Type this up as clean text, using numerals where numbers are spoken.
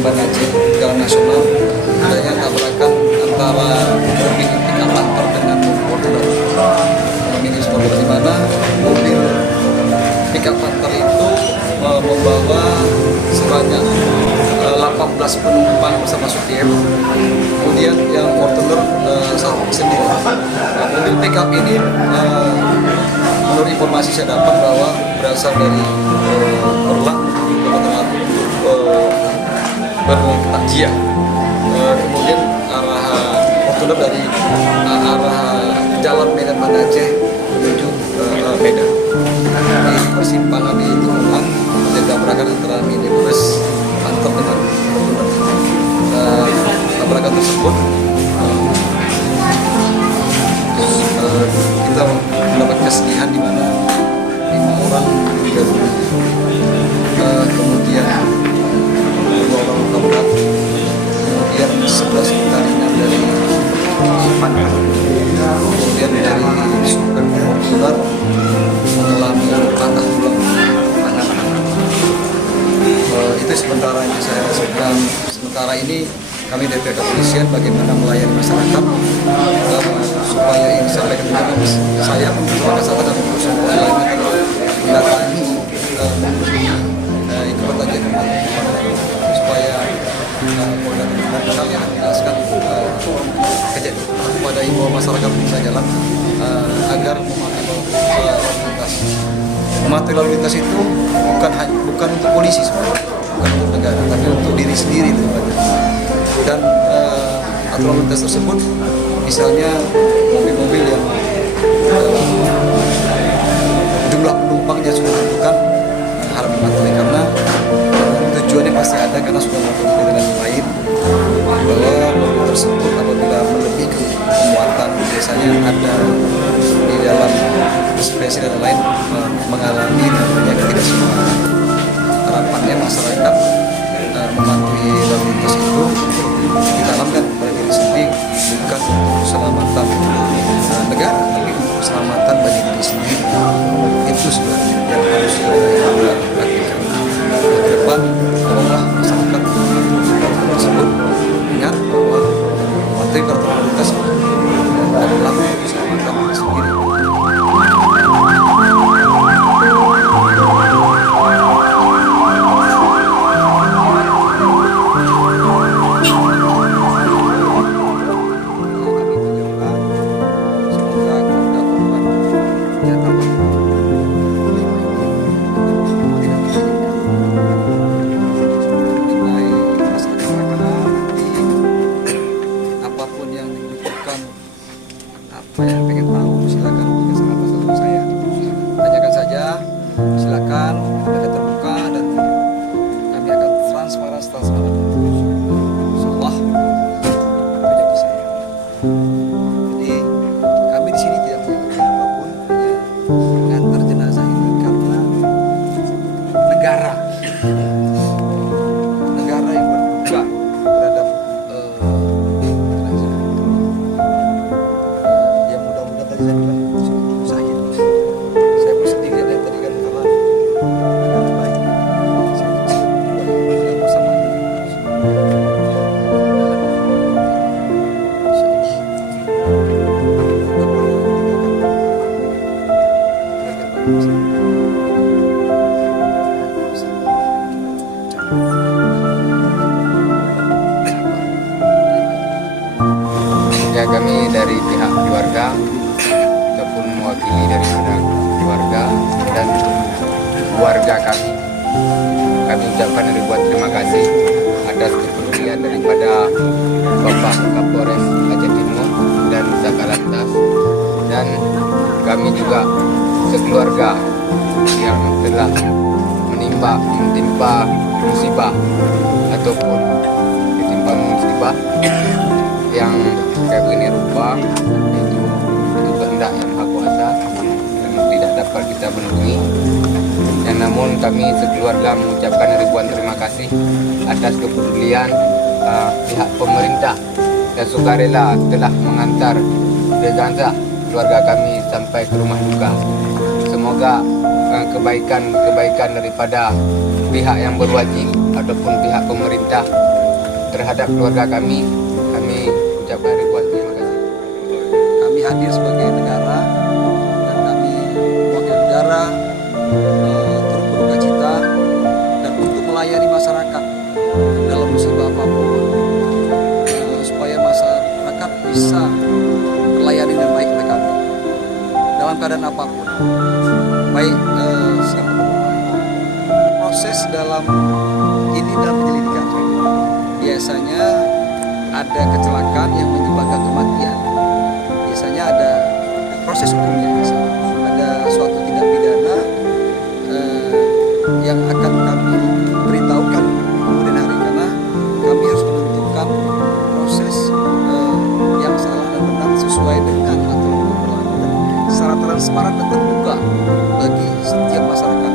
Banda Aceh Jalan Nasional adanya tabrakan antara mobil pickup Panther dengan mobil mini Sporter, di mana mobil pickup Panther itu membawa sebanyak 18 penumpang bersama supir, kemudian yang Fortuner sendiri. Mobil pickup ini menurut informasi saya dapat bahwa berasal dari Perlak, bertakjiah. Kemudian arah Fortuner dari arah Jalan Medan Banda Aceh menuju Medan. Di persimpangan di Tikungan tabrakan antara minibus Panther dengan Fortuner. Tabrakan tersebut kita mendapat kesedihan di mana 5 orang meninggal dunia, kemudian 2 orang luka berat, kemudian 11 luka ringan dari Panther, kemudian dari supir Fortuner mengalami patah tulang tangan. Itu sementara yang saya sebutkan. Sementara ini kami DPR Kepolisian bagaimana melayani masyarakat supaya yang disampaikan juga saya membuat kesadaran dan urusan lainnya mendatangi itu pertanyaan supaya Polda Metro yang menjelaskan kejadian kepada ibu masyarakat pengguna jalan agar mematuhi lalu lintas itu bukan untuk polisi sebenarnya, bukan untuk negara, tapi untuk diri sendiri dan aturan lalu lintas tersebut misalnya mobil-mobil yang jumlah penumpangnya sudah ditentukan harus mematuhi, karena tujuannya pasti ada, karena sudah mematuhi dengan yang lain bahwa mobil tersebut apabila melebihi kemuatan biasanya ada di dalam spesies dan lain mengalami namanya ketidakseimbangan. Harapannya masyarakat mematuhi lalu lintas itu ditanamkan pada diri sendiri, bukan untuk keselamatan negara, tapi untuk keselamatan bagi diri sendiri. Itu sebenarnya yang harus kita lakukan. Ke depan, tolonglah masyarakat tersebut ingat bahwa mematuhi peraturan lalu lintas adalah keselamatan diri sendiri. Apa yang pengen tahu silakan hubungi sahabat saya, tanyakan saja, silakan, kita terbuka dan kami akan transparan. Insyaallah menjadi saya. Jadi kami di sini tidak melakukan apapun, hanya mengantar jenazah ini karena negara yang berduka terhadap saya pun sedih dari tadi kan, karena dengan baik saya kecil bersama ya, kami dari pihak keluarga ataupun mewakili daripada keluarga dan keluarga kami ucapkan ribuan terima kasih atas kepedulian daripada Bapak Kapolres Aceh Timur dan Sakalantas, dan kami juga sekeluarga yang telah menimpa musibah ataupun ditimpa musibah yang kayak begini rupa. Itu kehendak yang Maha Kuasa yang tidak dapat kita bendungi. Dan namun kami sekeluarga mengucapkan ribuan terima kasih atas kepedulian pihak pemerintah dan sukarela telah mengantar jenazah keluarga kami sampai ke rumah duka. Semoga kebaikan daripada pihak yang berwajib ataupun pihak pemerintah terhadap keluarga kami ucapkan ribuan terima kasih. Kami hadir sebagai negara dan kami wakil negara turut berduka cita dan untuk melayani masyarakat dalam musibah apapun supaya masyarakat bisa terlayani dengan baik oleh kami dalam keadaan apapun. Baik, proses dalam penyelidikan biasanya ada kecelakaan yang menyebabkan kematian. Biasanya ada proses hukumnya, ada suatu tindak pidana yang akan kami beritahukan kemudian hari, karena kami harus menentukan proses yang salah dan benar sesuai dengan aturan yang berlaku secara transparan dan terbuka bagi setiap masyarakat.